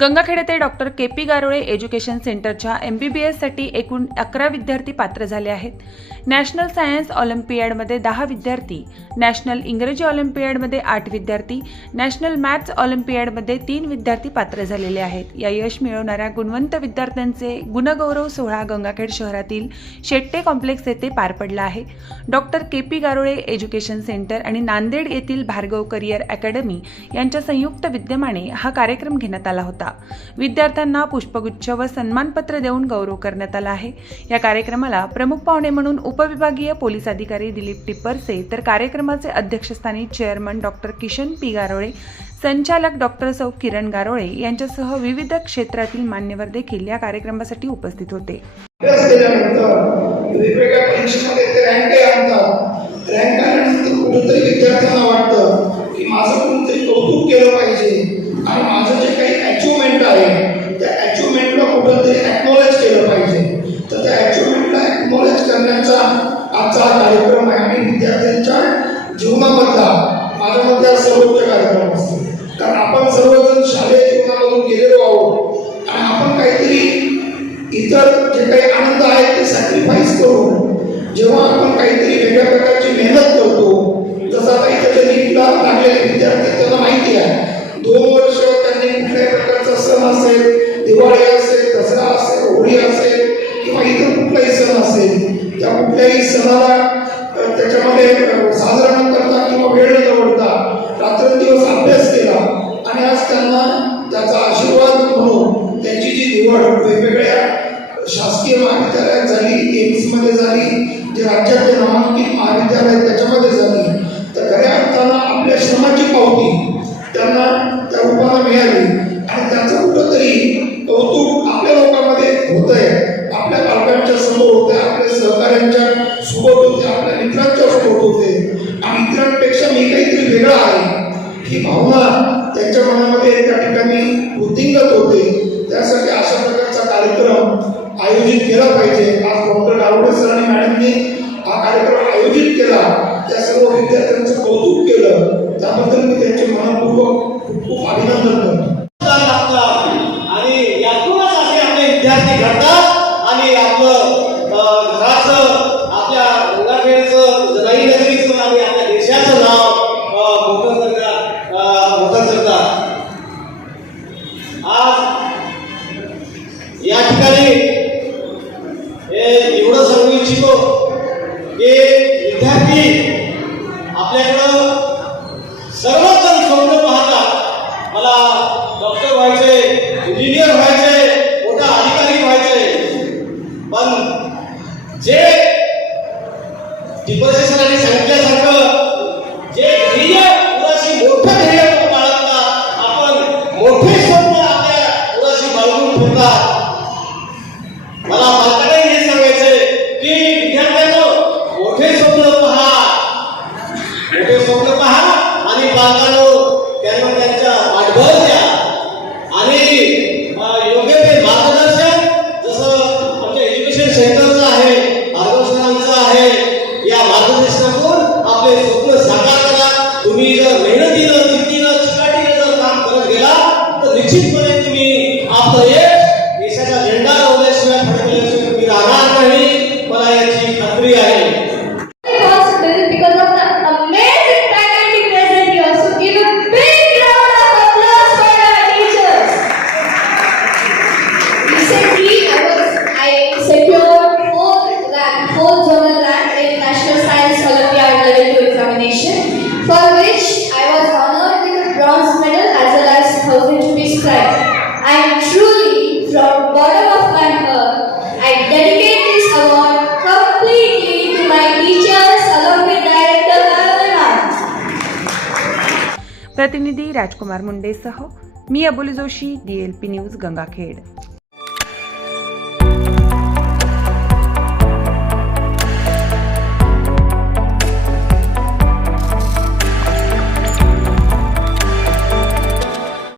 गंगाखेड येथे doctor K P Garole education सेंटरच्या M B B एससाठी एकूण अकरा विद्यार्थी पात्र झाले आहेत. नॅशनल सायन्स ऑलिम्पियाडमध्ये दहा विद्यार्थी नॅशनल इंग्रजी ऑलिम्पियाडमध्ये आठ विद्यार्थी नॅशनल मॅथ्स ऑलिम्पियाडमध्ये तीन विद्यार्थी पात्र झालेले आहेत. या यश मिळवणाऱ्या गुणवंत विद्यार्थ्यांचे गुणगौरव सोहळा गंगाखेड शहरातील शेट्टे कॉम्प्लेक्स येथे पार पडला आहे. Doctor K P Garole education centre आणि नांदेड येथील भार्गव करिअर अकॅडमी यांच्या संयुक्त विद्यमाने हा कार्यक्रम घेण्यात आला होता. विद्यार्थ्यांना पुष्पगुच्छ व सन्मानपत्र देऊन गौरव करण्यात आला आहे. या कार्यक्रमाला प्रमुख पाहुणे म्हणून उपविभागीय पोलीस अधिकारी दिलीप टिप्परसे तर कार्यक्रमाचे अध्यक्षस्थानी chairman doctor Kishan P. Garole संचालक डॉक्टर सौ. किरण गारोळे यांच्यासह विविध क्षेत्रातील मान्यवर देखील या कार्यक्रमासाठी उपस्थित होते. वेगवेगळ्या ते रँक आणतात रँक आल्यानंतर कुठंतरी विद्यार्थ्यांना वाटतं की माझं कुठंतरी कौतुक केलं पाहिजे. जीवनामधला माझ्या मते सर्वोच्च कार्यक्रम असतो. कारण आपण सर्वजण शालेय जीवनामधून गेलेलो आहोत. आणि आपण काहीतरी इतर जे काही आनंद आहे ते सॅक्रिफाईस करून जेव्हा आपण काहीतरी वेगळ्या प्रकारची मेहनत करतो जसं आता इथं नीटला लागलेले विद्यार्थी त्यांना माहिती आहे. दोन वर्ष त्यांनी कुठल्याही प्रकारचा सण असेल दिवाळी असेल दसरा असेल होळी असेल किंवा इतर कुठलाही सण असेल त्या कुठल्याही सणाला त्याच्यामध्ये साधारण करता किंवा वेळ न निवडता रात्रंदिवस अभ्यास केला. आणि आज त्यांना त्याचा आशीर्वाद म्हणून त्यांची जी निवड वेगवेगळ्या शासकीय महाविद्यालयात झाली एम्समध्ये झाली जे राज्यातले नामांकित महाविद्यालय त्याच्यामध्ये झाली. भावना त्यांच्या मनामध्ये त्या ठिकाणी वृद्धिंगत होते. त्यासाठी अशा प्रकारचा कार्यक्रम आयोजित केला पाहिजे. आज डॉक्टर गावडे सर आणि मॅडमनी हा कार्यक्रम आयोजित केला. त्या सर्व विद्यार्थ्यांचं कौतुक केलं. त्याबद्दल मी त्यांचे मनपूर्वक खूप खूप अभिनंदन करतो. आणि यातूनच असे आपले विद्यार्थी घडतात आणि आपलं एवढं सांगू इच्छितो की विद्यार्थी आपल्याकडं सर्वच जण स्वप्न पाहतात. मला डॉक्टर व्हायचे इंजिनियर व्हायचे मोठा अधिकारी व्हायचे. पण जे टिपरे सरांनी सांगितल्यासारखं जे ध्येय मुलाशी मोठं ध्येय बाळगता आपण मोठे स्वप्न आपल्या मुलाशी बाळगून ठेवतात. मला प्रतिनिधी राजकुमार मुंडेसह मी Aboli Joshi D L P news Gangakhed.